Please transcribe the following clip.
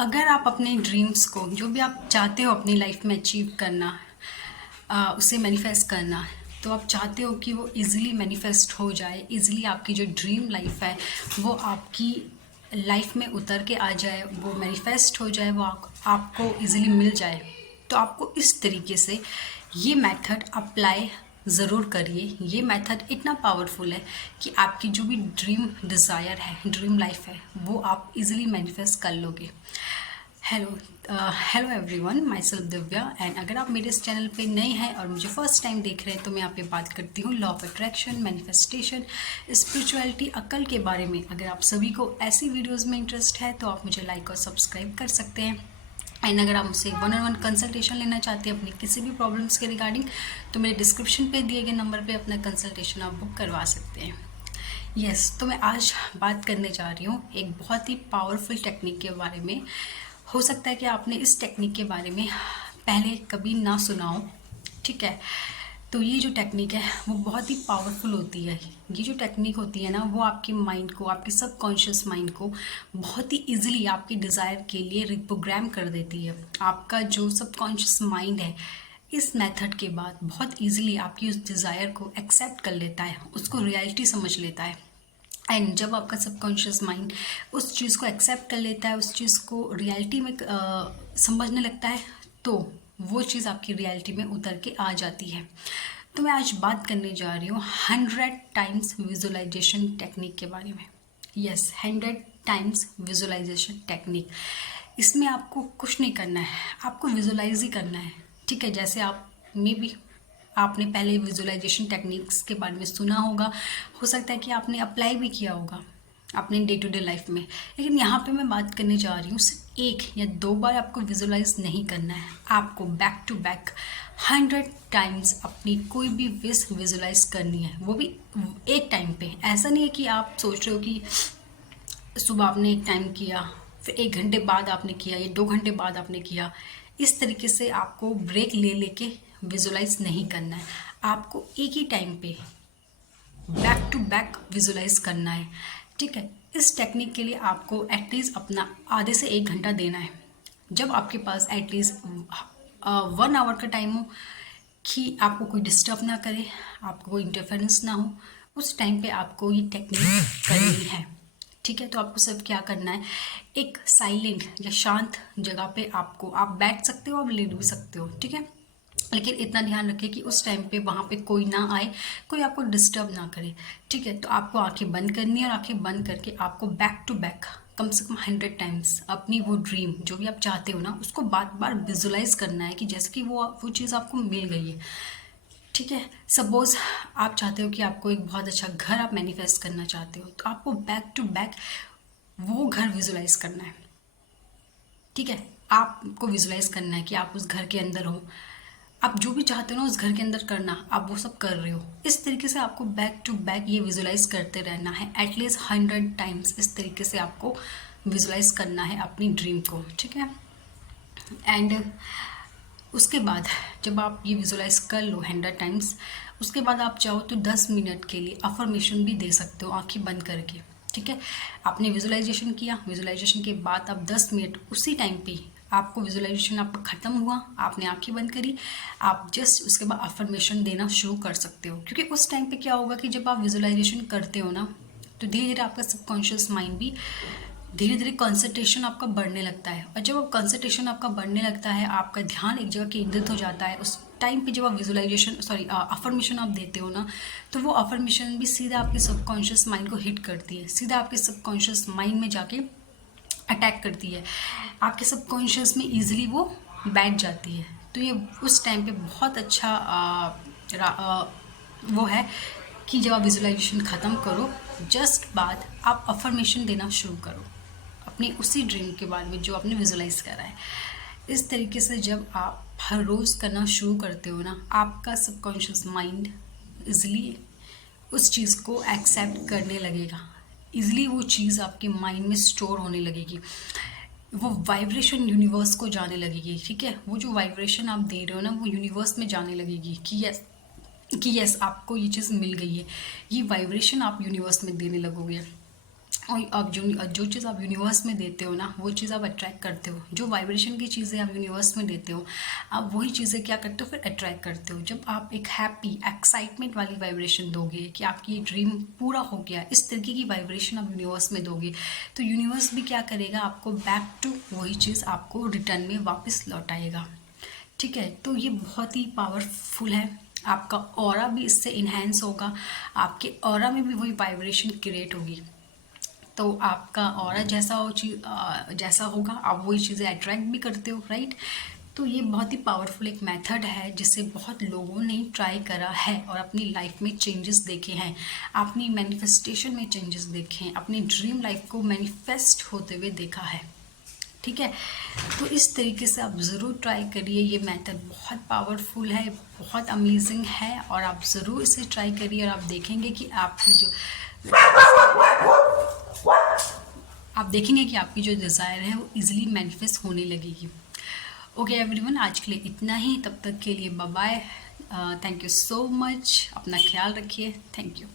अगर आप अपने ड्रीम्स को, जो भी आप चाहते हो अपनी लाइफ में अचीव करना, उसे मैनिफेस्ट करना, तो आप चाहते हो कि वो इजीली मैनिफेस्ट हो जाए, इजीली आपकी जो ड्रीम लाइफ है वो आपकी लाइफ में उतर के आ जाए, वो मैनिफेस्ट हो जाए, वो आपको इजीली मिल जाए। तो आपको इस तरीके से ये मेथड अप्लाई ज़रूर करिए। ये मेथड इतना पावरफुल है कि आपकी जो भी ड्रीम डिज़ायर है, ड्रीम लाइफ है, वो आप इजीली मैनिफेस्ट कर लोगे। Hello hello everyone, my self Divya. And अगर आप मेरे इस चैनल पे नए हैं और मुझे फर्स्ट टाइम देख रहे हैं तो मैं यहाँ पे बात करती हूँ law of attraction, manifestation, spirituality, अक्ल के बारे में। अगर आप सभी को ऐसी वीडियोस में इंटरेस्ट है तो आप मुझे लाइक और सब्सक्राइब कर सकते हैं। एंड अगर आप मुझसे 1-on-1 कंसल्टेशन लेना चाहते हैं अपनी किसी भी प्रॉब्लम्स के रिगार्डिंग, तो मेरे डिस्क्रिप्शन पे दिए गए नंबर पे अपना कंसल्टेशन आप बुक करवा सकते हैं। यस, तो मैं आज बात करने जा रही हूँ एक बहुत ही पावरफुल टेक्निक के बारे में। हो सकता है कि आपने इस टेक्निक के बारे में पहले कभी ना सुना हो, ठीक है। तो ये जो टेक्निक है वो बहुत ही पावरफुल होती है। ये जो टेक्निक होती है ना, वो आपके माइंड को, आपके सबकॉन्शियस माइंड को बहुत ही इजीली आपके डिज़ायर के लिए रिप्रोग्राम कर देती है। आपका जो सबकॉन्शियस माइंड है इस मेथड के बाद बहुत इजीली आपकी उस डिज़ायर को एक्सेप्ट कर लेता है, उसको रियलिटी समझ लेता है। एंड जब आपका सबकॉन्शियस माइंड उस चीज़ को एक्सेप्ट कर लेता है, उस चीज़ को रियलिटी में समझने लगता है, तो वो चीज़ आपकी रियलिटी में उतर के आ जाती है। तो मैं आज बात करने जा रही हूँ 100 टाइम्स विजुअलाइजेशन टेक्निक के बारे में। Yes, 100 times visualization technique. इसमें आपको कुछ नहीं करना है, आपको विजुअलाइज ही करना है, ठीक है। जैसे आप मे बी आपने पहले विजुअलाइजेशन टेक्निक्स के बारे में सुना होगा, हो सकता है कि आपने अप्लाई भी किया होगा अपने डे टू डे लाइफ में, लेकिन यहाँ पे मैं बात करने जा रही हूँ सिर्फ 1 या 2 बार आपको विजुअलाइज नहीं करना है, आपको बैक टू बैक 100 टाइम्स अपनी कोई भी विश विजुअलाइज करनी है, वो भी एक टाइम पे। ऐसा नहीं है कि आप सोच रहे हो कि सुबह आपने एक टाइम किया, फिर 1 घंटे बाद आपने किया या 2 घंटे बाद आपने किया। इस तरीके से आपको ब्रेक ले लेके विजुलाइज नहीं करना है, आपको एक ही टाइम पे बैक टू बैक विजुलाइज करना है, ठीक है। इस टेक्निक के लिए आपको एटलीस्ट अपना आधे से 1 घंटा देना है। जब आपके पास एटलीस्ट 1 आवर का टाइम हो कि आपको कोई डिस्टर्ब ना करे, आपको कोई इंटरफेरेंस ना हो, उस टाइम पे आपको ये टेक्निक करनी है, ठीक है। तो आपको सिर्फ क्या करना है, एक साइलेंट या शांत जगह पे आप बैठ सकते हो, आप लेट भी सकते हो, ठीक है। लेकिन इतना ध्यान रखें कि उस टाइम पे वहाँ पे कोई ना आए, कोई आपको डिस्टर्ब ना करे, ठीक है। तो आपको आंखें बंद करनी है और आंखें बंद करके आपको बैक टू बैक कम से कम 100 टाइम्स अपनी वो ड्रीम जो भी आप चाहते हो ना, उसको बार बार विजुलाइज करना है कि जैसे कि वो चीज़ आपको मिल गई है, ठीक है। सपोज आप चाहते हो कि आपको एक बहुत अच्छा घर आप मैनिफेस्ट करना चाहते हो, तो आपको बैक टू बैक वो घर विजुलाइज करना है, ठीक है। आपको विजुलाइज करना है कि आप उस घर के अंदर हो, आप जो भी चाहते हो ना उस घर के अंदर करना, आप वो सब कर रहे हो। इस तरीके से आपको बैक टू बैक ये विजुलाइज करते रहना है, एटलीस्ट 100 टाइम्स। इस तरीके से आपको विजुलाइज करना है अपनी ड्रीम को, ठीक है। एंड उसके बाद जब आप ये विजुलाइज कर लो 100 टाइम्स, उसके बाद आप चाहो तो 10 मिनट के लिए अफर्मेशन भी दे सकते हो आंखें बंद करके, ठीक है। आपने विजुलाइजेशन किया, विजुलाइजेशन के बाद आप 10 मिनट उसी टाइम पे, आपको विजुलाइजेशन आपका ख़त्म हुआ, आपने आंखें बंद करी, आप जस्ट उसके बाद अफर्मेशन देना शुरू कर सकते हो। क्योंकि उस टाइम पे क्या होगा कि जब आप विजुलाइजेशन करते हो ना, तो धीरे धीरे आपका सबकॉन्शियस माइंड भी धीरे धीरे कंसंट्रेशन आपका बढ़ने लगता है। और जब आप कंसंट्रेशन आपका बढ़ने लगता है, आपका ध्यान एक जगह केंद्रित हो जाता है, उस टाइम पे जब आप अफर्मेशन आप देते हो ना, तो वो अफर्मेशन भी सीधा आपके सबकॉन्शियस माइंड को हिट करती है, सीधा आपके सबकॉन्शियस माइंड में जाके अटैक करती है, आपके सबकॉन्शियस में ईजिली वो बैठ जाती है। तो ये उस टाइम पे बहुत अच्छा वो है कि जब आप विजुलाइजेशन ख़त्म करो, जस्ट बाद आप अफर्मेशन देना शुरू करो अपनी उसी ड्रीम के बारे में जो आपने विजुलाइज करा है। इस तरीके से जब आप हर रोज़ करना शुरू करते हो ना, आपका सबकॉन्शियस माइंड इजली उस चीज़ को एक्सेप्ट करने लगेगा, इजली वो चीज़ आपके माइंड में स्टोर होने लगेगी, वो वाइब्रेशन यूनिवर्स को जाने लगेगी, ठीक है। वो जो वाइब्रेशन आप दे रहे हो ना, वो यूनिवर्स में जाने लगेगी कि यस आपको ये चीज़ मिल गई है, ये वाइब्रेशन आप यूनिवर्स में देने लगोगे। और आप जो चीज़ आप यूनिवर्स में देते हो ना, वो चीज़ आप अट्रैक्ट करते हो। जो वाइब्रेशन की चीज़ें आप यूनिवर्स में देते हो, आप वही चीज़ें क्या करते हो, फिर अट्रैक्ट करते हो। जब आप एक हैप्पी एक्साइटमेंट वाली वाइब्रेशन दोगे कि आपकी ये ड्रीम पूरा हो गया, इस तरीके की वाइब्रेशन आप यूनिवर्स में दोगे, तो यूनिवर्स भी क्या करेगा, आपको बैक टू वही चीज़ आपको रिटर्न में वापस लौटाएगा। ठीक है, तो ये बहुत ही पावरफुल है। आपका ऑरा भी इससे इन्हेंस होगा, आपके ऑरा में भी वही वाइब्रेशन क्रिएट होगी। तो आपका ऑरा जैसा होगा, आप वही चीज़ें अट्रैक्ट भी करते हो, राइट। तो ये बहुत ही पावरफुल एक मेथड है जिसे बहुत लोगों ने ट्राई करा है और अपनी लाइफ में चेंजेस देखे हैं, अपनी मैनिफेस्टेशन में चेंजेस देखे हैं, अपनी ड्रीम लाइफ को मैनिफेस्ट होते हुए देखा है। ठीक है, तो इस तरीके से आप ज़रूर ट्राई करिए। ये मेथड बहुत पावरफुल है, बहुत अमेजिंग है, और आप ज़रूर इसे ट्राई करिए और आप देखेंगे कि आपकी जो डिज़ायर है वो इजीली मैनिफेस्ट होने लगेगी। ओके एवरीवन, आज के लिए इतना ही। तब तक के लिए bye bye. Thank you so much. अपना ख्याल रखिए। Thank you.